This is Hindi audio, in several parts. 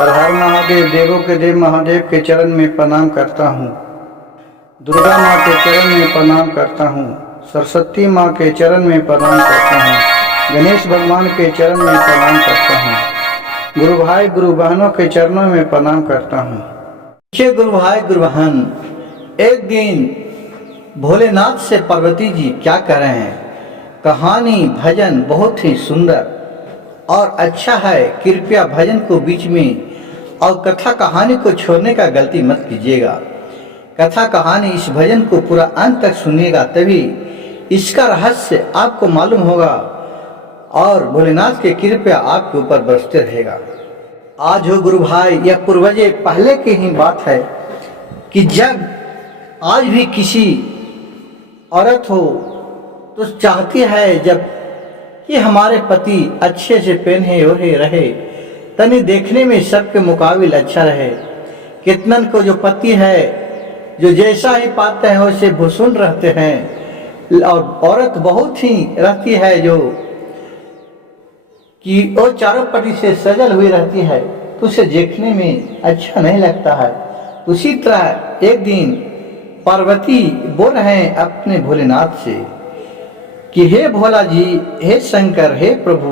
हर हर महादेव, देवों के देव महादेव के चरण में प्रणाम करता हूँ। दुर्गा माँ के चरण में प्रणाम करता हूँ। सरस्वती माँ के चरण में प्रणाम करता हूँ। गणेश भगवान के चरण में प्रणाम करता हूँ। गुरु भाई गुरु बहनों के चरणों में प्रणाम करता हूँ। देखिए गुरु भाई गुरु बहन, एक दिन भोलेनाथ से पार्वती जी क्या कर रहे हैं। कहानी भजन बहुत ही सुंदर और अच्छा है। कृपया भजन को बीच में और कथा कहानी को छोड़ने का गलती मत कीजिएगा। कथा कहानी इस भजन को पूरा अंत तक सुनिएगा, तभी इसका रहस्य आपको मालूम होगा और भोलेनाथ की कृपा आपके ऊपर बरसते रहेगा। आज हो गुरु भाई, यह पूर्वजे पहले की ही बात है कि जब आज भी किसी औरत हो तो चाहती है जब कि हमारे पति अच्छे से पहने ओढ़े रहे, तनी देखने में सबके मुकाबिल अच्छा रहे। कितनन को जो पति है जो जैसा ही पाते हैं वैसे भुसुन रहते हैं, और औरत बहुत ही रहती है जो कि वो चारों पट्टी से सजल हुई रहती है, तो उसे देखने में अच्छा नहीं लगता है। उसी तरह एक दिन पार्वती बोल रहे हैं अपने भोलेनाथ से कि हे भोला जी, हे शंकर, हे प्रभु,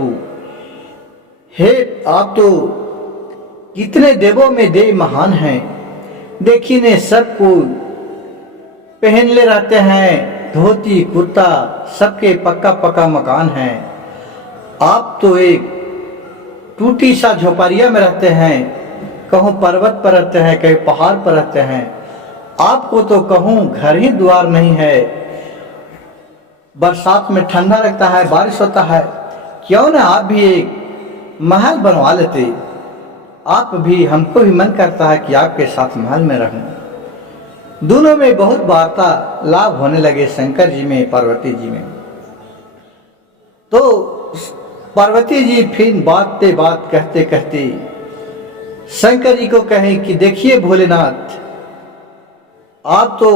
हे आप तो कितने देवों में देव महान हैं। देखिए ने सबको पहन ले रहते हैं धोती कुर्ता, सबके पक्का पक्का मकान है। आप तो एक टूटी सा झोपड़िया में रहते हैं, कहूँ पर्वत पर रहते हैं, कहीं पहाड़ पर रहते हैं। आपको तो कहूँ घर ही द्वार नहीं है। बरसात में ठंडा लगता है, बारिश होता है, क्यों ना आप भी एक महल बनवा लेते। आप भी, हमको भी मन करता है कि आपके साथ महल में रहूं। दोनों में बहुत वार्तालाप होने लगे, शंकर जी में पार्वती जी में। तो पार्वती जी फिर बात पे बात कहते कहते शंकर जी को कहें कि देखिए भोलेनाथ, आप तो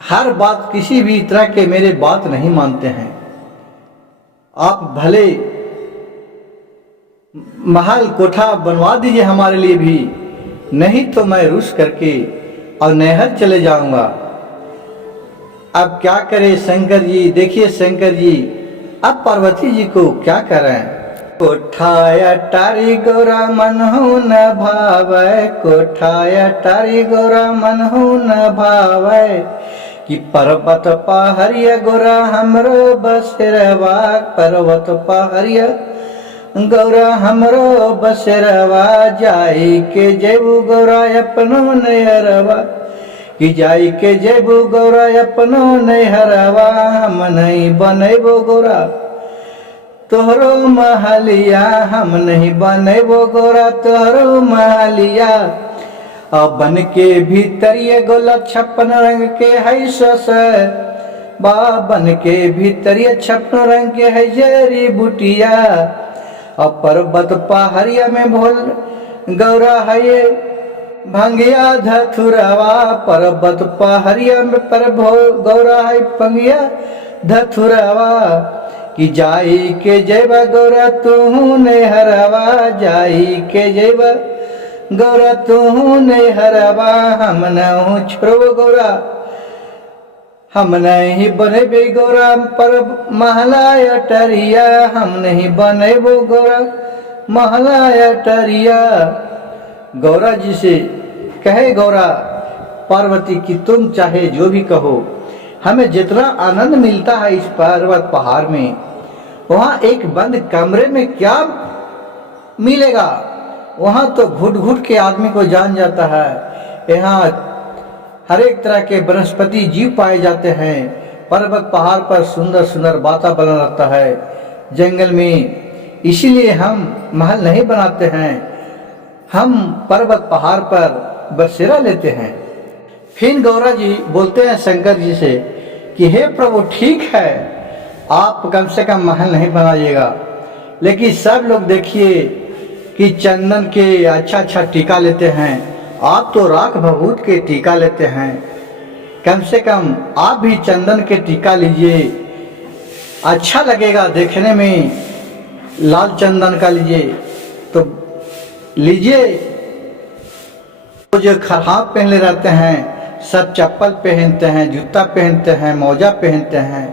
हर बात किसी भी तरह के मेरे बात नहीं मानते हैं। आप भले महल कोठा बनवा दीजिए हमारे लिए भी, नहीं तो मैं रुस करके और नहर चले जाऊंगा। अब क्या करे शंकर जी। देखिए शंकर जी अब पार्वती जी को क्या करें। कोठाया टारी गोरा मन हो न भावे, कोठाया टारी गोरा मन हो न भावे, कि पर्वत पहाड़िया गोरा हमरो बसेरवा, पर्वत पहाड़िया गौरा हमरो बसेरवा, जाई के जेबू गौरा अपनो नैहरवा, कि जाई के जेबू गौरा अपनो नैहरवा, हम नहीं बनेबो गौरा तोहरो महलिया, हम नहीं बनेबो गौरा तोहरो महलिया। अब बन के भीतर ये गोला 56 रंग के है सस, बन के भीतर ये 56 रंग के है जरी बुटिया। अब पर्वत पहाड़िया में भोल गौरा है ये भंगिया धथुरवा, पर्वत पहाड़िया में पर भोल गौरा है भंगिया धथुरवा, कि जाई के जेबा गौरा तू नैहरवा, जाई के जेबा गौरा तू नैहरवा, हम नहु छोड़ो गौरा, हम नहीं बनेबे गौरा पर महलाया टरिया, हम नहीं बनेबो गौरा महलाया टरिया। गौरा जी से कहे गौरा पार्वती कि तुम चाहे जो भी कहो, हमें जितना आनंद मिलता है इस पर्वत पहाड़ में, वहाँ एक बंद कमरे में क्या मिलेगा। वहाँ तो घुट घुट के आदमी को जान जाता है। यहाँ हर एक तरह के वनस्पति जीव पाए जाते हैं। पर्वत पहाड़ पर सुंदर सुंदर वातावरण रहता है जंगल में, इसीलिए हम महल नहीं बनाते हैं, हम पर्वत पहाड़ पर बसेरा लेते हैं। फिर गौरा जी बोलते हैं शंकर जी से कि हे प्रभु ठीक है, आप कम से कम महल नहीं बनाइएगा, लेकिन सब लोग देखिए कि चंदन के अच्छा अच्छा टीका लेते हैं, आप तो राख भभूत के टीका लेते हैं। कम से कम आप भी चंदन के टीका लीजिए, अच्छा लगेगा देखने में। लाल चंदन का लीजिए तो लीजिए, वो जो खराब पहने रहते हैं, सब चप्पल पहनते हैं, जूता पहनते हैं, मौजा पहनते हैं।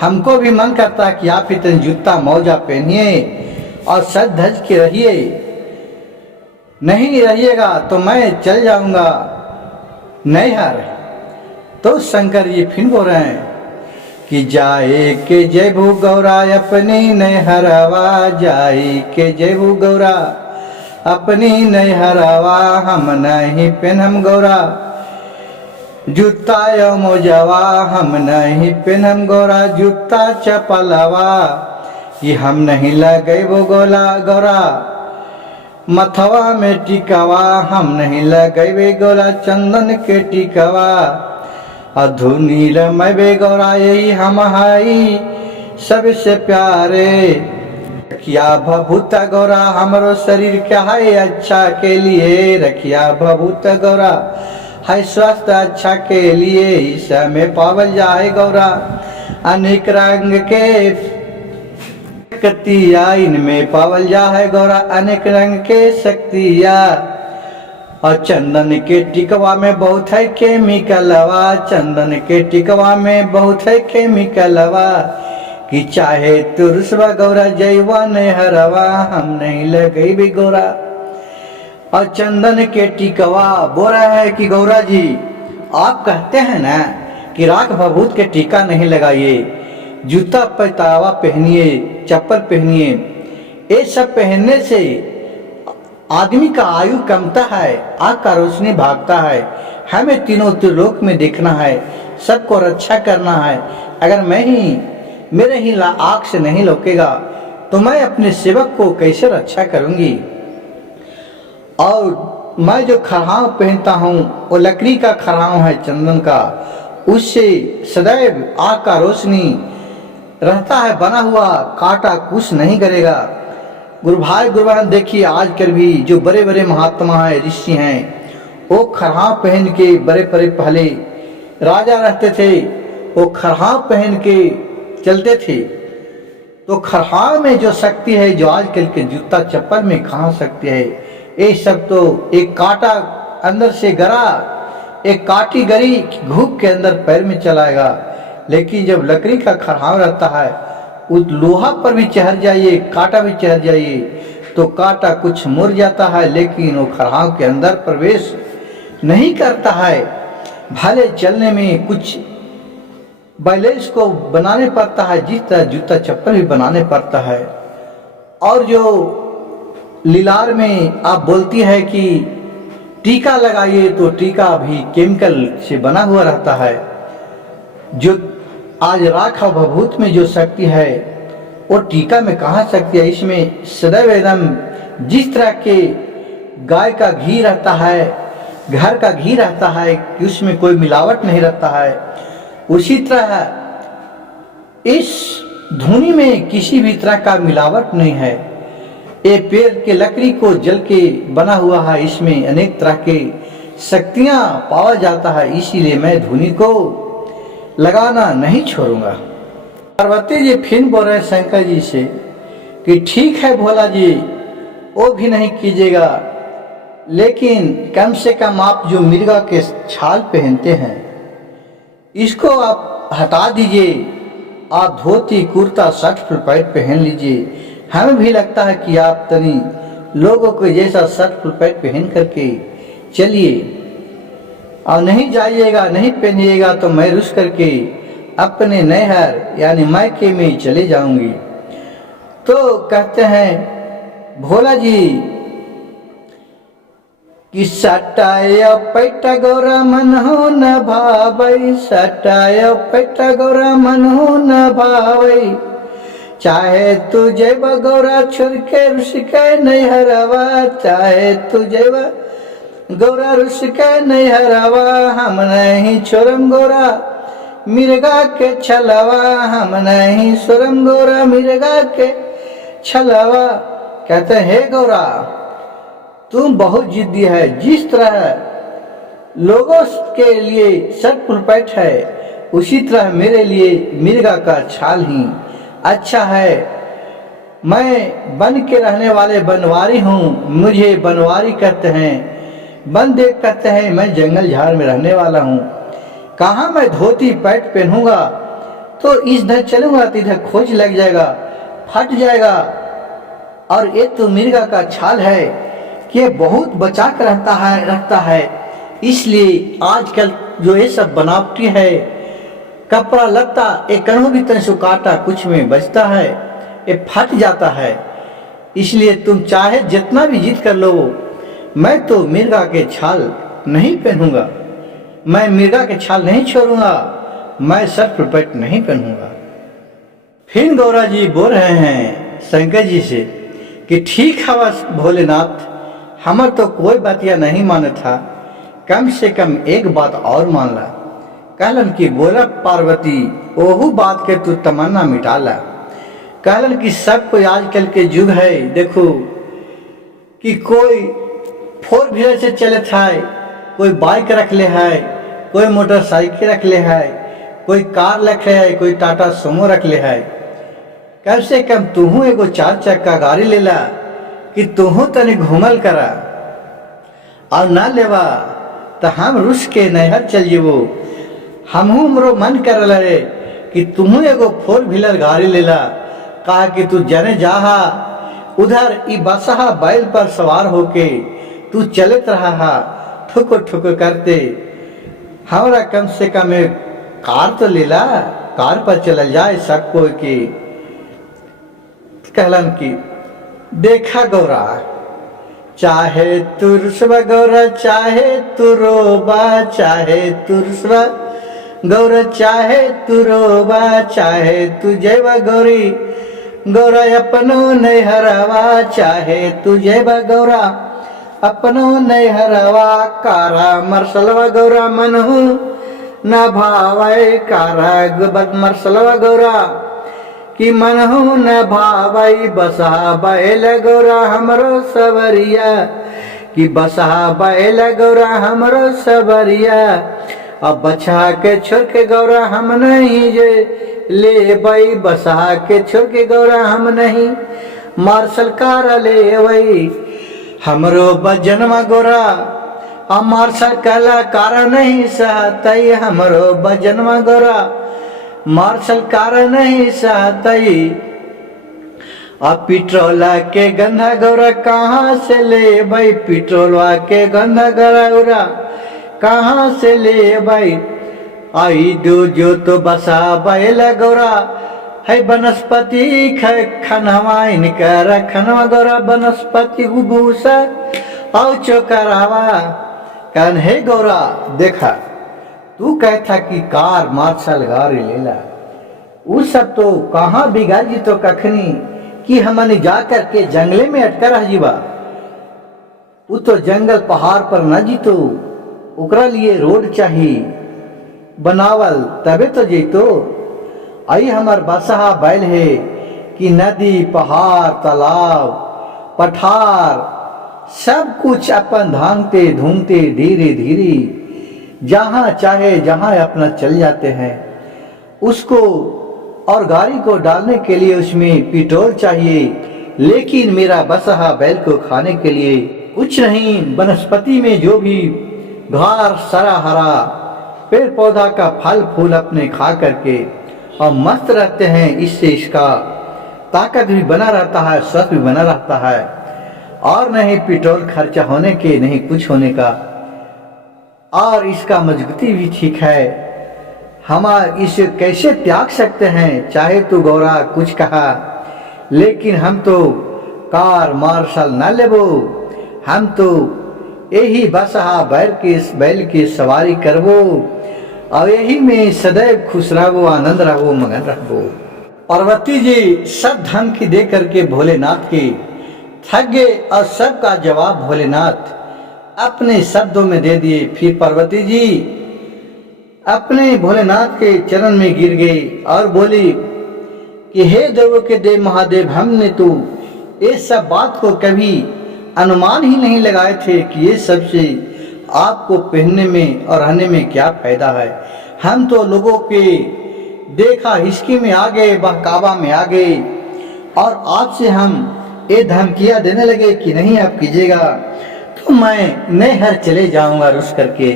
हमको भी मन करता है कि आप इतने जूता मौजा पहनिए और सज धज के रहिए। नहीं रहिएगा तो मैं चल जाऊंगा नैहर। तो शंकर जी फिर बोल रहे हैं कि जाए के जयभू गौरा अपनी नैहरवा, जाए के जयभू गौरा अपनी नैहरवा, हम नहीं पहनम गौरा जूता यो मोजवा, हम नहीं पहनम गौरा जूता चपलवा, कि हम नहीं लगे वो गोला गौरा मथवा में टिकवा, हम नहीं लगे गोला चंदन के टिकवा, अधुनी रमबे गौरा यही हम हाई सबसे प्यारे, रखिया भभूत गौरा हमरो शरीर क्या है अच्छा के लिए, रखिया भभूत गौरा है स्वास्थ्य अच्छा के लिए, इस में पावल जाए गौरा अनेक रंग के शक्तिया, इनमें पावल जाए गौरा अनेक रंग के शक्तिया, और चंदन के टिकवा में बहुत है केमिकलवा, चंदन के टिकवा में बहुत है केमिकलवा, कि चाहे तो रुसवा गौरा जयवा नैहरवा, हम नहीं लगे भी गौरा। और चंदन के टिकवा बोल रहा है कि गौरा जी आप कहते हैं ना कि राख भभूत के टीका नहीं लगाइए, जूता पहतावा पहनिए, चप्पल पहनिए, ये सब पहनने से आदमी का आयु कमता है, आँख का रोशनी भागता है। हमें तीनों त्रिलोक में देखना है, सबको रक्षा करना है। अगर मैं ही मेरे ही आँख से नहीं लौकेगा तो मैं अपने सेवक को कैसे रक्षा करूंगी। और मैं जो खरहाव पहनता हूँ वो लकड़ी का खरहाव है, चंदन का, उससे सदैव आँख का रोशनी रहता है बना हुआ, कांटा कुछ नहीं करेगा। गुरु भाई गुरु बहन देखिए, आजकल भी जो बड़े बड़े महात्मा हैं, ऋषि हैं, वो खरहाव पहन के, बड़े बड़े पहले राजा रहते थे, वो खरहाव पहन के चलते थे। तो खरहाव में जो शक्ति है, जो आजकल के जूता चप्पल में कहाँ शक्ति है, ये सब तो एक कांटा अंदर से गरा, एक काटी गरी घूप के अंदर पैर में चलाएगा। लेकिन जब लकड़ी का खरहाव रहता है, उस लोहा पर भी चढ़ जाइए, कांटा भी चढ़ जाइए तो कांटा कुछ मुड़ जाता है, लेकिन वो खरहाव के अंदर प्रवेश नहीं करता है। भले चलने में कुछ बैलेंस को बनाने पड़ता है, जिस तरह जूता चप्पल भी बनाने पड़ता है। और जो लीलार में आप बोलती है कि टीका लगाइए, तो टीका भी केमिकल से बना हुआ रहता है। जो आज राख और भभूत में जो शक्ति है वो टीका में कहाँ शक्ति है। इसमें सदैव एकदम जिस तरह के गाय का घी रहता है, घर का घी रहता है कि उसमें कोई मिलावट नहीं रहता है, उसी तरह इस धुनी में किसी भी तरह का मिलावट नहीं है। ये पेड़ के लकड़ी को जल के बना हुआ है, इसमें अनेक तरह के शक्तियां पाया जाता है, इसीलिए मैं धुनी को लगाना नहीं छोड़ूंगा। पार्वती जी फिर बोल रहे शंकर जी से कि ठीक है भोला जी, वो भी नहीं कीजिएगा, लेकिन कम से कम आप जो मिर्गा के छाल पहनते हैं इसको आप हटा दीजिए। आप dhoti kurta shirt full pant पहन लीजिए। हमें भी लगता है कि आप तनी लोगों को जैसा शर्ट फुल पैंट पहन करके चलिए, और नहीं जाइएगा, नहीं पहनिएगा तो मैं रुस करके अपने नैहर यानी मायके में चले जाऊंगी। तो कहते हैं भोला जी कि सटाय पैट गौरा मन हो न भावई, सटाय पैट गौरा मन हो न भावई, चाहे तू जैब गौरा छुर के रुस के नैहरवा, चाहे तू जैब गौरा रुस के नैहरवा, हम नहीं छोड़म गौरा मिर्गा के छलवा, हम नहीं छोड़म गौरा मिर्गा के छलवा। कहते हैं हे गौरा तुम बहुत जिद्दी है, जिस तरह लोगों के लिए शर्ट फुल पैंट है उसी तरह मेरे लिए मिर्गा का छाल ही अच्छा है। मैं बन के रहने वाले बनवारी हूँ, मुझे बनवारी कहते हैं। बन देख कहते हैं मैं जंगल झाड़ में रहने वाला हूँ। कहाँ मैं धोती पैंट पहनूंगा तो इधर चलूंगा तो इधर खोज लग जाएगा, फट जाएगा। और ये तो मिर्गा का छाल है कि ये बहुत बचा कर रखता है। इसलिए आजकल जो ये सब बनावटी है, कपड़ा लत्ता एक कहीं भी तन से काटा कुछ में बचता है, ये फट जाता है। इसलिए तुम चाहे जितना भी जिद कर लो, मैं तो मिर्गा के छाल नहीं पहनूंगा, मैं मिर्गा के छाल नहीं छोड़ूंगा, मैं सर्प पैंट नहीं पहनूंगा। फिर गौरा जी बोल रहे हैं शंकर जी से कि ठीक है बस भोलेनाथ, हमर तो कोई बातिया नहीं माने था, कम से कम एक बात और मान ला। कहलन कि बोला पार्वती, ओहू बात के तू तमन्ना मिटा ला। कहलन कि सब कोई आजकल के युग है, देखो कि कोई 4 व्हीलर से चले था, कोई बाइक रख ले है, कोई मोटरसाइकिल रख ले है, कोई कार रख ले है, कोई टाटा सुमो रख ले है। कम से कम तुहू एगो 4 चक्का गाड़ी ले ला कि तुहू तनी घूमल करा, और ना लेवा तो हम रुस के नहर चल जेबो। हमहू हमरो मन कर रे कि तुहू एगो 4 व्हीलर गाड़ी ले ला, कहा कि तू जने जाहा उधर ई बसहा बैल पर सवार होके तू चलत रहा ठुको ठुको करते, हमारा कम से कम एक कार तो ले ला, कार पर चल जाए सबको की। कहलन की देखा गौरा, चाहे तुरसवा गौरा, चाहे तू रोबा, चाहे तुरसवा गौरा, चाहे तू रोबा, चाहे तू जयवा गौरी गौरा अपनो नैहरवा, चाहे तू जयवा गौरा अपनो नैहरवा। कारा मरसलवा गौरा मनहू न भावै, कारा मरसलवा गौरा कि मनहू न भावई। बसहा बैल गौरा हमरो सवरिया, कि बसहा बैल गौरा हमरो सवरिया। अब बछा के छोड़ के गौरा हम नहीं जे ले बई, बसहा के छोड़ के गौरा हम नहीं मार्शल कार ले वही। हमरो बजनवा गौरा आ मार्शल काला कार नहीं सहतई, हमरो बजनवा गौरा मार्शल कार नहीं सहतई। अब पेट्रोला के गंधा गौरा कहाँ से ले भाई, पेट्रोलवा के गंधा गौरा कहाँ से ले भाई। आई दो जो तो बसा बैल गौरा है वनस्पति खनवा, इनकर खनवा गौरा वनस्पति भूसा औ चोकरावा। कहन हे गौरा देखा, तू कहता कि कार मार्शल गाड़ी लेला, वो सब तो कहाँ बिगाड़ जी तो कखनी कि हमने जाकर के जंगले में अटका रह जीवा। वो तो जंगल पहाड़ पर न जीतो, ओकरा लिए रोड चाहिए बनावल तबे तो जीतो। आई हमार बसहा बैल है कि नदी पहाड़ तालाब पठार सब कुछ अपन धांगते धूमते धीरे धीरे जहाँ चाहे जहाँ अपना चल जाते हैं। उसको और गाड़ी को डालने के लिए उसमें पेट्रोल चाहिए, लेकिन मेरा बसहा बैल को खाने के लिए कुछ नहीं। वनस्पति में जो भी घास सरा हरा पेड़ पौधा का फल फूल अपने खा करके और मस्त रहते हैं। इससे इसका ताकत भी बना रहता है, स्वस्थ भी बना रहता है, और नहीं पेट्रोल खर्चा होने के नहीं कुछ होने का, और इसका मजबूती भी ठीक है। हम इसे कैसे त्याग सकते हैं? चाहे तो गौरा कुछ कहा, लेकिन हम तो कार मार्शल न लेबो, हम तो यही बसहा बैल की सवारी करबो और यही में सदैव खुश रहो, आनंद रहो, मगन रहो। पार्वती जी सब धमकी दे करके भोलेनाथ के थक गए और सबका जवाब भोलेनाथ अपने शब्दों में दे दिए। फिर पार्वती जी अपने भोलेनाथ के चरण में गिर गई और बोली कि हे देवों के देव महादेव, हमने तो ये सब बात को कभी अनुमान ही नहीं लगाए थे कि ये सबसे आपको पहनने में और रहने में क्या फायदा है। हम तो लोगों के देखा हिचकी में आ गए, बहकावा में आ गए, और आपसे हम ये धमकियां देने लगे कि नहीं आप कीजिएगा तो मैं नैहर चले जाऊंगा रुस करके।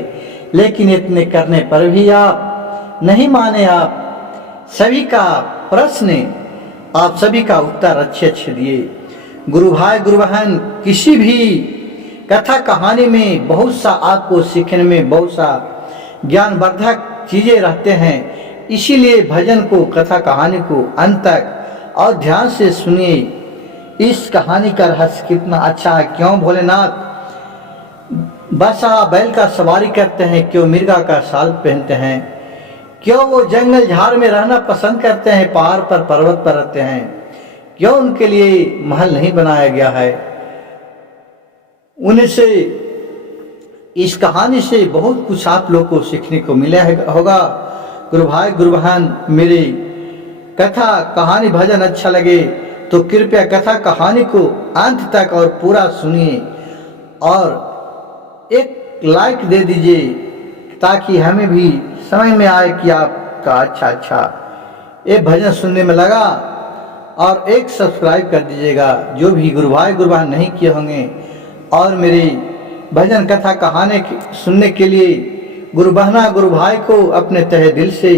लेकिन इतने करने पर भी आप नहीं माने। आप सभी का प्रश्न, आप सभी का उत्तर अच्छे अच्छे दिए। गुरु भाई गुरु बहन, किसी भी कथा कहानी में बहुत सा आपको सीखने में बहुत सा ज्ञानवर्धक चीजें रहते हैं। इसीलिए भजन को, कथा कहानी को अंत तक और ध्यान से सुनिए। इस कहानी का रहस्य कितना अच्छा है। क्यों भोलेनाथ बसा बैल का सवारी करते हैं, क्यों मिर्गा का साल पहनते हैं, क्यों वो जंगल झाड़ में रहना पसंद करते हैं, पहाड़ पर पर्वत पर रहते हैं, क्यों उनके लिए महल नहीं बनाया गया है। उनसे इस कहानी से बहुत कुछ आप लोग को सीखने को मिला होगा। गुरु भाई गुरु बहन, मेरी कथा कहानी भजन अच्छा लगे तो कृपया कथा कहानी को अंत तक और पूरा सुनिए और एक लाइक दे दीजिए ताकि हमें भी समझ में आए कि आपका अच्छा ये भजन सुनने में लगा। और एक सब्सक्राइब कर दीजिएगा जो भी गुरु भाई गुरु बहन नहीं किए होंगे। और मेरी भजन कथा कहानी सुनने के लिए गुरु बहना गुरु भाई को अपने तहे दिल से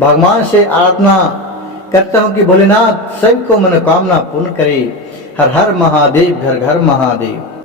भगवान से आराधना करता हूँ कि भोलेनाथ सबको मनोकामना पूर्ण करे। हर हर महादेव, घर घर महादेव।